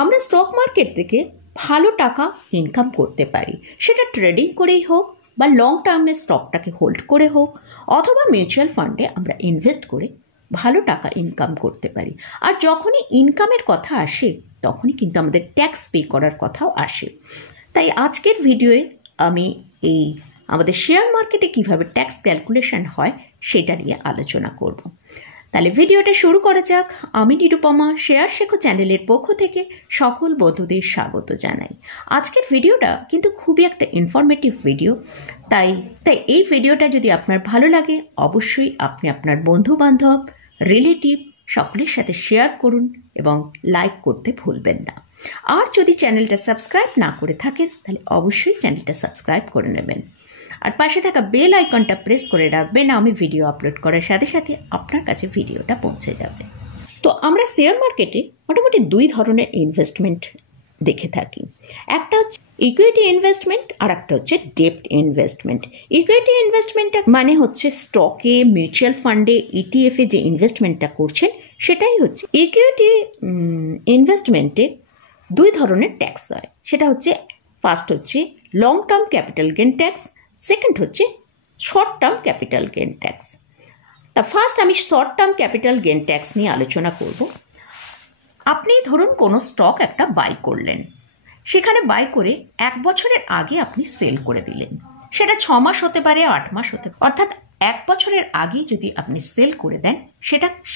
আমরা stock market থেকে ভালো টাকা ইনকাম করতে পারি, সেটা ট্রেডিং করেই হোক বা লং টার্মে স্টকটাকে হোল্ড করে হোক, অথবা মিউচুয়াল ফান্ডে আমরা ইনভেস্ট করে ভালো টাকা ইনকাম করতে পারি। আর যখনই ইনকামের কথা আসে তখনই কিন্তু আমাদের ট্যাক্স পে করার কথাও আসে। তাই আজকের ভিডিওয়ে আমি এই আমাদের শেয়ার মার্কেটে কিভাবে ট্যাক্স ক্যালকুলেশন হয় সেটা নিয়ে আলোচনা করব। তাহলে ভিডিওটা শুরু করা যাক। আমি নিরুপমা শেয়ার শেখো চ্যানেলের পক্ষ থেকে সকল বন্ধুদের স্বাগত জানাই। আজকের ভিডিওটা কিন্তু খুবই একটা ইনফরমেটিভ ভিডিও, তাই এই ভিডিওটা যদি আপনার ভালো লাগে অবশ্যই আপনি আপনার বন্ধু বান্ধব, রিলেটিভ সকলের সাথে শেয়ার করুন এবং লাইক করতে ভুলবেন না। আর যদি চ্যানেলটা সাবস্ক্রাইব না করে থাকেন তাহলে অবশ্যই চ্যানেলটা সাবস্ক্রাইব করে নেবেন, আর পাশে থাকা বেল আইকনটা প্রেস করে রাখবেন। আমি ভিডিও আপলোড করার সাথে সাথে আপনার কাছে ভিডিওটা পৌঁছে যাবে। তো আমরা শেয়ার মার্কেটে মোটামুটি দুই ধরনের ইনভেস্টমেন্ট দেখে থাকি। একটা হচ্ছে ইকুইটি ইনভেস্টমেন্ট আর একটা হচ্ছে ডেপ্ট ইনভেস্টমেন্ট। ইকুইটি ইনভেস্টমেন্টটা মানে হচ্ছে স্টকে, মিউচুয়াল ফান্ডে, ইটিএফে যে ইনভেস্টমেন্টটা করছেন সেটাই হচ্ছে ইকুইটি ইনভেস্টমেন্টে। দুই ধরনের ট্যাক্স হয়, সেটা হচ্ছে ফার্স্ট হচ্ছে long term capital gain tax, second হচ্ছে short term capital gain tax. তা ফার্স্ট আমি short term capital gain tax নিয়ে আলোচনা করব। আপনি ধরুন কোনো স্টক একটা বাই করলেন, সেখানে বাই করে 1 বছরের আগে আপনি সেল করে দিলেন। সেটা 6 মাস হতে পারে, 8 মাস হতে পারে, অর্থাৎ 1 বছরের আগেই যদি আপনি সেল করে দেন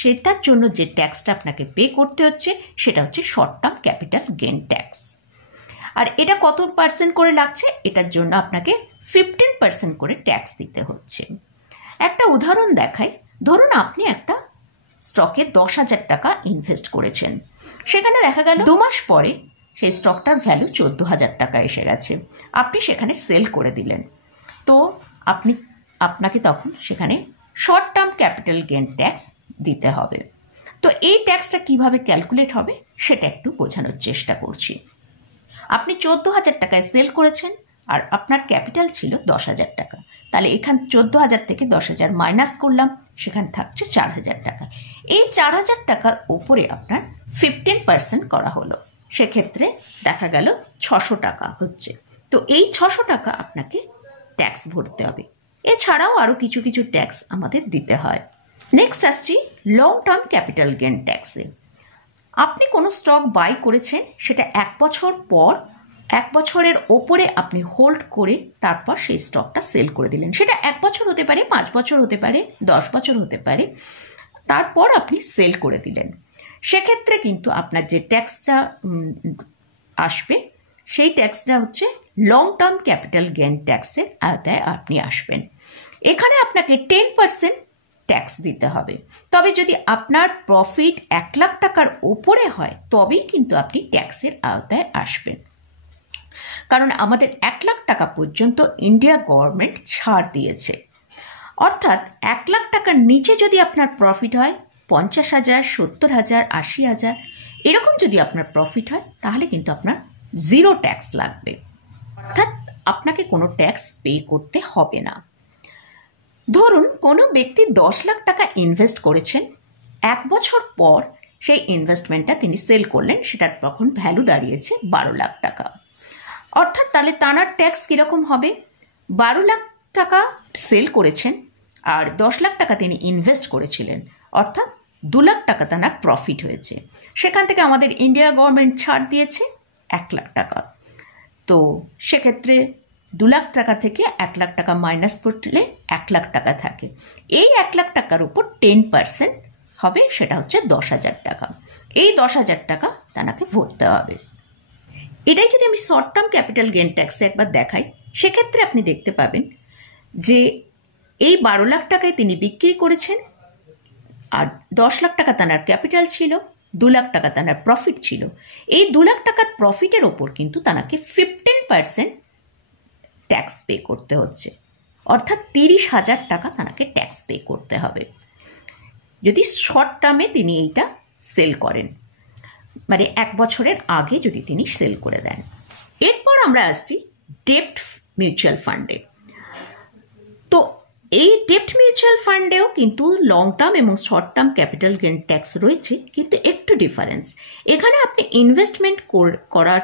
সেটার জন্য যে ট্যাক্সটা আপনাকে পে করতে হচ্ছে সেটা হচ্ছে short term capital gain tax. আর এটা কত পার্সেন্ট করে লাগছে? এটার জন্য আপনাকে 15% করে ট্যাক্স দিতে হচ্ছে। একটা উদাহরণ দেখাই। ধরুন আপনি একটা স্টকে 10,000 টাকা ইনভেস্ট করেছেন, সেখানে দেখা গেল 2 মাস পরে সেই স্টকটার ভ্যালু 14,000 টাকা এসে গেছে। আপনি সেখানে সেল করে দিলেন, তো আপনাকে তখন সেখানে short term capital gain tax দিতে হবে। তো এই ট্যাক্সটা কিভাবে ক্যালকুলেট হবে সেটা একটু বোঝানোর চেষ্টা করছি। আপনি 14,000 টাকায় সেল করেছেন আর আপনার ক্যাপিটাল ছিল 10,000 টাকা। তাহলে এখান 14,000 থেকে 10,000 মাইনাস করলাম, সেখানে থাকছে 4,000 টাকা। এই 4,000 টাকার উপরে আপনার 15% করা হলো, সেক্ষেত্রে দেখা গেল 600 টাকা হচ্ছে। তো এই 600 টাকা আপনাকে ট্যাক্স ভরতে হবে। এছাড়াও আরও কিছু কিছু ট্যাক্স আমাদের দিতে হয়। নেক্সট আসছি লং টার্ম ক্যাপিটাল গেইন ট্যাক্সে। আপনি কোনো স্টক বাই করেছেন, সেটা 1 বছর পর 1 বছরের ওপরে আপনি হোল্ড করে তারপর সেই স্টকটা সেল করে দিলেন। সেটা 1 বছর হতে পারে, 5 বছর হতে পারে, 10 বছর হতে পারে, তারপর আপনি সেল করে দিলেন। সেক্ষেত্রে কিন্তু আপনার যে ট্যাক্সটা আসবে সেই ট্যাক্সটা হচ্ছে লং টার্ম ক্যাপিটাল গেইন ট্যাক্সের আওতায় আপনি আসবেন। এখানে আপনাকে 10% ট্যাক্স দিতে হবে। তবে যদি আপনার প্রফিট 1 লাখ টাকার ওপরে হয় তবেই কিন্তু আপনি ট্যাক্সের আওতায় আসবেন, কারণ আমাদের 1 লাখ টাকা পর্যন্ত ইন্ডিয়া গভর্নমেন্ট ছাড় দিয়েছে। অর্থাৎ 1 লাখ টাকার নিচে যদি আপনার প্রফিট হয় 50,000, 70,000, 80,000 এরকম যদি আপনার প্রফিট হয় তাহলে কিন্তু আপনার 0 ট্যাক্স লাগবে, অর্থাৎ আপনাকে কোনো ট্যাক্স পে করতে হবে না। ধরুন কোনো ব্যক্তি 10 লাখ টাকা ইনভেস্ট করেছেন, 1 বছর পর সেই ইনভেস্টমেন্টটা তিনি সেল করলেন, সেটার তখন ভ্যালু দাঁড়িয়েছে 12 লাখ টাকা। অর্থাৎ তাহলে তার ট্যাক্স কীরকম হবে? 12 লাখ টাকা সেল করেছেন আর 10 লাখ টাকা তিনি ইনভেস্ট করেছিলেন, অর্থাৎ 2 লাখ টাকা তার প্রফিট হয়েছে। সেখান থেকে আমাদের ইন্ডিয়া গভর্নমেন্ট ছাড় দিয়েছে 1 লাখ টাকা। তো সেক্ষেত্রে 2 লাখ টাকা থেকে 1 লাখ টাকা মাইনাস করলে 1 লাখ টাকা থাকে। এই 1 লাখ টাকার উপর 10% হবে, সেটা হচ্ছে 10,000 টাকা। এই 10,000 টাকা তাকে ভরতে হবে। এটাই যদি আমি শর্ট টার্ম ক্যাপিটাল গেইন ট্যাক্সে একবার দেখাই, সেক্ষেত্রে আপনি দেখতে পাবেন যে এই 12 লাখ টাকায় তিনি বিক্রি করেছেন আর 10 লাখ টাকা তার ক্যাপিটাল ছিল, 2 লাখ টাকা তার প্রফিট ছিল। এই 2 লাখ টাকার প্রফিটের ওপর কিন্তু তাকে 15% ট্যাক্স পে করতে হচ্ছে, অর্থাৎ 30,000 টাকা তাকে ট্যাক্স পে করতে হবে যদি শর্ট টার্মে তিনি এইটা সেল করেন, মানে 1 বছরের আগে যদি তিনি সেল করে দেন। এরপর আমরা আসছি ডেপ্ট মিউচুয়াল ফান্ডে। তো এই ডেপ্ট মিউচুয়াল ফান্ডেও কিন্তু লং টার্ম এবং short term capital gain tax রয়েছে, কিন্তু একটু ডিফারেন্স। এখানে আপনি ইনভেস্টমেন্ট করার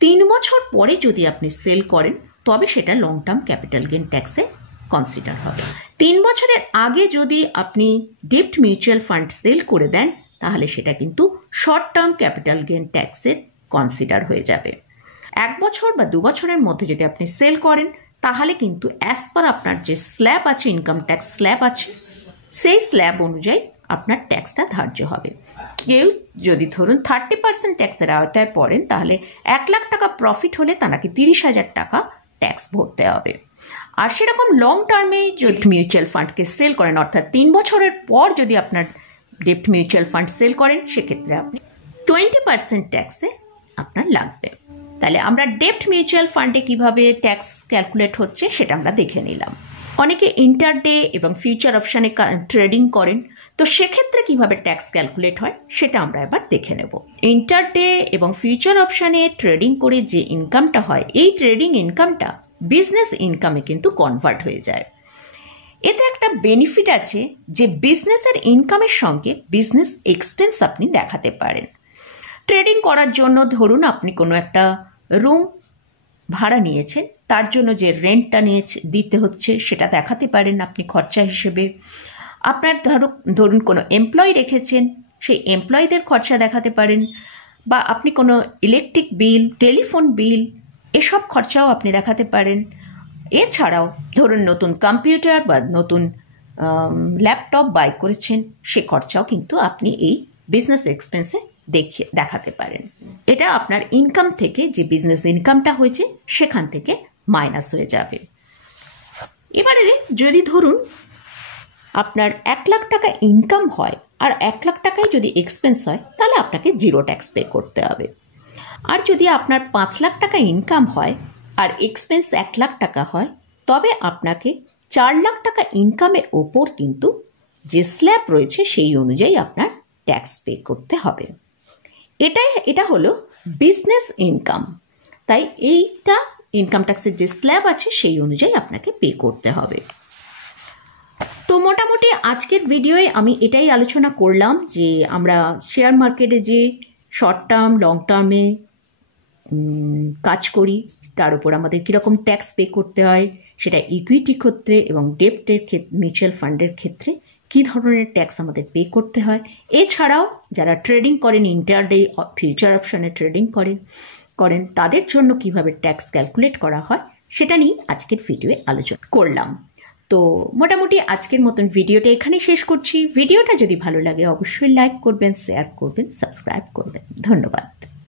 3 বছর পরে যদি আপনি সেল করেন তবে সেটা লং টার্ম ক্যাপিটাল গেইন ট্যাক্সে কনসিডার হবে। 3 বছরের আগে যদি আপনি ডেপ্ট মিউচুয়াল ফান্ড সেল করে দেন তাহলে সেটা কিন্তু শর্ট টার্ম ক্যাপিটাল গেইন ট্যাক্সের কনসিডার হয়ে যাবে। 1 বছর বা 2 বছরের মধ্যে যদি আপনি সেল করেন তাহলে কিন্তু অ্যাজ পার আপনার যে স্ল্যাব আছে, ইনকাম ট্যাক্স স্ল্যাব আছে, সেই স্ল্যাব অনুযায়ী আপনার ট্যাক্সটা ধার্য হবে। কেউ যদি ধরুন 30% ট্যাক্সের আওতায় পড়েন তাহলে 1 লাখ টাকা প্রফিট হলে তাকে 30,000 টাকা ট্যাক্স ভরতে হবে। আর সেরকম লং টার্মে যদি মিউচুয়াল ফান্ডকে সেল করেন, অর্থাৎ 3 বছরের পর যদি আপনার ডেপ্ট মিউচুয়াল ফান্ড সেল করেন, সেক্ষেত্রে আপনি 20% ট্যাক্সে আপনার লাগবে। তাহলে আমরা ডেপ্ট মিউচুয়াল ফান্ডে কিভাবে ট্যাক্স ক্যালকুলেট হচ্ছে সেটা আমরা দেখে নিলাম। অনেকে ইন্টারডে এবং ফিউচার অপশানে ট্রেডিং করেন, তো সেক্ষেত্রে কিভাবে ট্যাক্স ক্যালকুলেট হয় সেটা আমরা এবার দেখে নেব। ইন্টারডে এবং ফিউচার অপশানে ট্রেডিং করে যে ইনকামটা হয়, এই ট্রেডিং ইনকামটা বিজনেস ইনকামে কিন্তু কনভার্ট হয়ে যায়। এতে একটা বেনিফিট আছে যে বিজনেসের ইনকামের সঙ্গে বিজনেস এক্সপেন্স আপনি দেখাতে পারেন। ট্রেডিং করার জন্য ধরুন আপনি কোনো একটা রুম ভাড়া নিয়েছেন, তার জন্য যে রেন্টটা দিতে হচ্ছে সেটা দেখাতে পারেন আপনি খরচা হিসেবে। আপনার ধরুন কোনো এমপ্লয়ি রেখেছেন, সেই এমপ্লয়ীদের খরচা দেখাতে পারেন, বা আপনি কোনো ইলেকট্রিক বিল, টেলিফোন বিল, এসব খরচাও আপনি দেখাতে পারেন। এছাড়াও ধরুন নতুন কম্পিউটার বা নতুন ল্যাপটপ বাই করেছেন, সে খরচাও কিন্তু আপনি এই বিজনেস এক্সপেন্সে দেখাতে পারেন। এটা আপনার ইনকাম থেকে, যে বিজনেস ইনকামটা হয়েছে সেখান থেকে মাইনাস হয়ে যাবে। এবারে যদি ধরুন আপনার 1 লাখ টাকা ইনকাম হয় আর 1 লাখ টাকায় যদি এক্সপেন্স হয় তাহলে আপনাকে 0 ট্যাক্স পে করতে হবে। আর যদি আপনার 5 লাখ টাকা ইনকাম হয় আর এক্সপেন্স 1 লাখ টাকা হয় তবে আপনাকে 4 লাখ টাকা ইনকামের ওপর কিন্তু যে স্ল্যাব রয়েছে সেই অনুযায়ী আপনার ট্যাক্স পে করতে হবে। এটা হলো বিজনেস ইনকাম, তাই এইটা ইনকাম ট্যাক্সের যে স্ল্যাব আছে সেই অনুযায়ী আপনাকে পে করতে হবে। তো মোটামুটি আজকের ভিডিওয়ে আমি এটাই আলোচনা করলাম যে আমরা শেয়ার মার্কেটে যে শর্ট টার্ম লং টার্মে কাজ করি তার উপর আমাদের কীরকম ট্যাক্স পে করতে হয়, সেটা ইকুইটি ক্ষেত্রে এবং ডেপ্টের মিউচুয়াল ফান্ডের ক্ষেত্রে কী ধরনের ট্যাক্স আমাদের পে করতে হয়। এছাড়াও যারা ট্রেডিং করেন, ইন্টারডে ফিউচার অপশানে ট্রেডিং করেন তাদের জন্য কিভাবে ট্যাক্স ক্যালকুলেট করা হয় সেটা নিয়ে আজকের ভিডিওয়ে আলোচনা করলাম। তো মোটামুটি আজকের মতন ভিডিওটা এখানেই শেষ করছি। ভিডিওটা যদি ভালো লাগে অবশ্যই লাইক করবেন, শেয়ার করবেন, সাবস্ক্রাইব করবেন। ধন্যবাদ।